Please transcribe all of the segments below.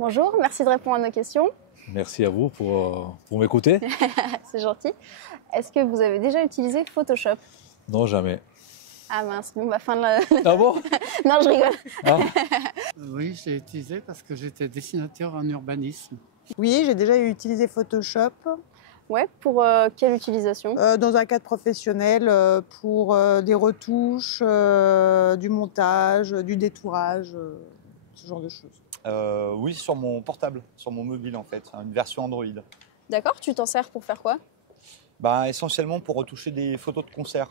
Bonjour, merci de répondre à nos questions. Merci à vous pour m'écouter. C'est gentil. Est-ce que vous avez déjà utilisé Photoshop? Non, jamais. Ah mince, bon, bah fin de la... Ah bon? Non, je rigole. Ah. Oui, j'ai utilisé parce que j'étais dessinateur en urbanisme. Oui, j'ai déjà utilisé Photoshop Ouais, pour quelle utilisation? dans un cadre professionnel pour des retouches, du montage, du détourage, ce genre de choses. Oui, sur mon portable, sur mon mobile en fait, une version Android. D'accord, tu t'en sers pour faire quoi? Essentiellement pour retoucher des photos de concert.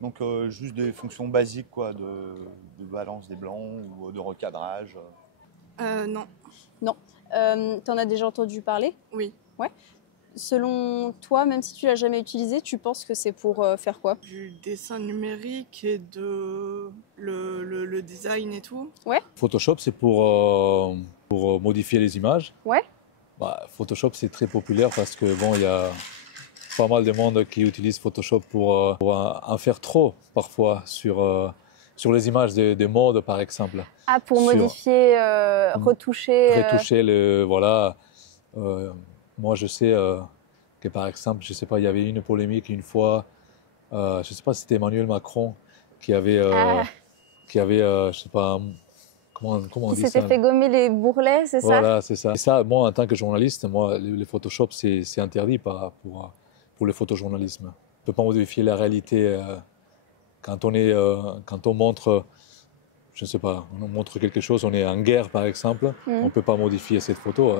Donc juste des fonctions basiques quoi, de balance des blancs ou de recadrage. Non. Non. T'en as déjà entendu parler? Oui. Ouais. Selon toi, même si tu l'as jamais utilisé, tu penses que c'est pour faire quoi? Du dessin numérique et de le design et tout. Photoshop, c'est pour modifier les images. Ouais. Photoshop, c'est très populaire parce que bon, il y a pas mal de monde qui utilise Photoshop pour en faire trop parfois sur les images de mode, par exemple. Ah, pour Sur- modifier, retoucher. Retoucher voilà. Moi, je sais que par exemple, je sais pas, il y avait une polémique une fois. Je sais pas si c'était Emmanuel Macron qui avait, je sais pas, comment on Qui dit s'était ça? fait gommer les bourrelets, c'est ça? Voilà, c'est ça. Et ça, moi, en tant que journaliste, moi, les Photoshop, c'est interdit pour le photojournalisme. On ne peut pas modifier la réalité quand on montre, je ne sais pas, on montre quelque chose, on est en guerre, par exemple, on ne peut pas modifier cette photo.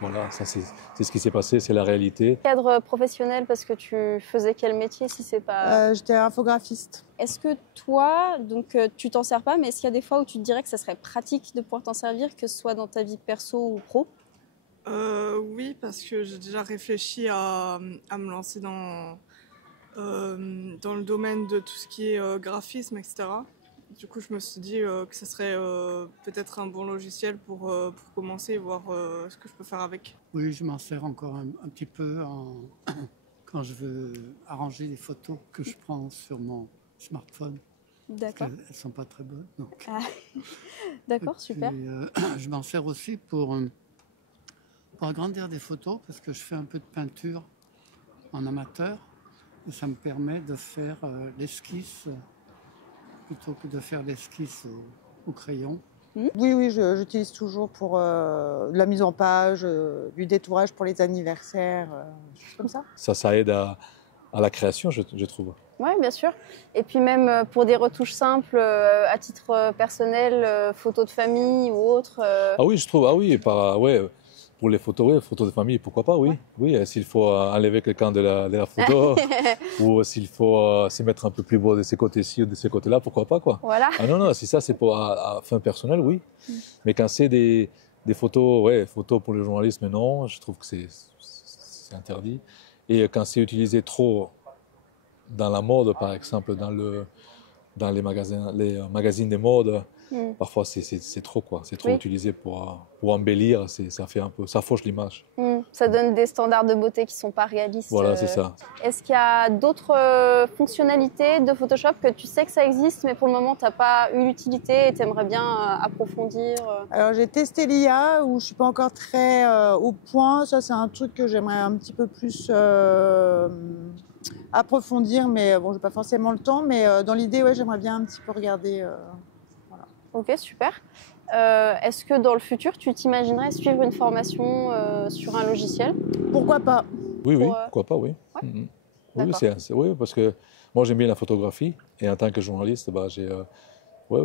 Voilà, ça, c'est ce qui s'est passé, c'est la réalité. Cadre professionnel, parce que tu faisais quel métier si c'est pas... J'étais infographiste. Est-ce que toi, donc tu t'en sers pas, mais est-ce qu'il y a des fois où tu te dirais que ça serait pratique de pouvoir t'en servir, que ce soit dans ta vie perso ou pro? Oui, parce que j'ai déjà réfléchi à me lancer dans le domaine de tout ce qui est graphisme, etc. Du coup, je me suis dit que ce serait peut-être un bon logiciel pour commencer et voir ce que je peux faire avec. Oui, je m'en sers encore un petit peu quand je veux arranger les photos que je prends sur mon smartphone. D'accord. Elles ne sont pas très bonnes. Donc. Ah. D'accord, super. Et, je m'en sers aussi pour agrandir des photos parce que je fais un peu de peinture en amateur. Et ça me permet de faire l'esquisse plutôt que de faire l'esquisse au crayon. Oui, j'utilise toujours pour de la mise en page, du détourage pour les anniversaires, des choses comme ça. Ça aide à la création, je trouve. Oui, bien sûr. Et puis même pour des retouches simples, à titre personnel, photos de famille ou autre. Ah oui, je trouve, ah oui, ouais, pour les photos de famille, pourquoi pas, oui. Ouais. Oui, s'il faut enlever quelqu'un de la photo, ou s'il faut se mettre un peu plus beau de ces côtés-ci ou de ces côtés-là, pourquoi pas, quoi. Voilà. Ah non, si ça c'est pour à fin personnelle, oui. Mais quand c'est des photos, ouais, photos pour le journalisme, non, je trouve que c'est interdit. Et quand c'est utilisé trop dans la mode, par exemple, dans les magazines de mode, parfois c'est trop, quoi. C'est trop Oui. utilisé pour embellir, ça fait un peu, ça fauche l'image. Ça donne des standards de beauté qui ne sont pas réalistes. Voilà, c'est ça. Est-ce qu'il y a d'autres fonctionnalités de Photoshop que tu sais que ça existe, mais pour le moment, tu n'as pas eu l'utilité et tu aimerais bien approfondir Alors j'ai testé l'IA où je suis pas encore très au point. Ça c'est un truc que j'aimerais un petit peu plus approfondir, mais bon, j'ai pas forcément le temps. Mais dans l'idée, ouais, j'aimerais bien un petit peu regarder. Voilà. Ok, super. Est-ce que dans le futur, tu t'imaginerais suivre une formation sur un logiciel? Pourquoi pas? Oui, Pour, pourquoi pas, oui. ouais. Oui, D'accord. oui, parce que moi j'aime bien la photographie et en tant que journaliste,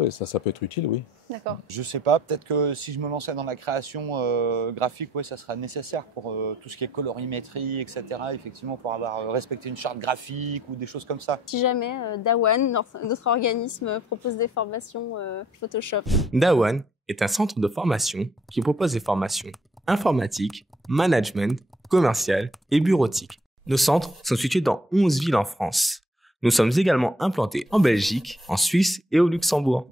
ça peut être utile, oui. D'accord. Je sais pas, peut-être que si je me lançais dans la création graphique, ouais, ça sera nécessaire pour tout ce qui est colorimétrie, etc. Effectivement, pour avoir respecté une charte graphique ou des choses comme ça. Si jamais Dawan, notre organisme, propose des formations Photoshop. Dawan est un centre de formation qui propose des formations informatiques, management, commercial et bureautique. Nos centres sont situés dans 11 villes en France. Nous sommes également implantés en Belgique, en Suisse et au Luxembourg.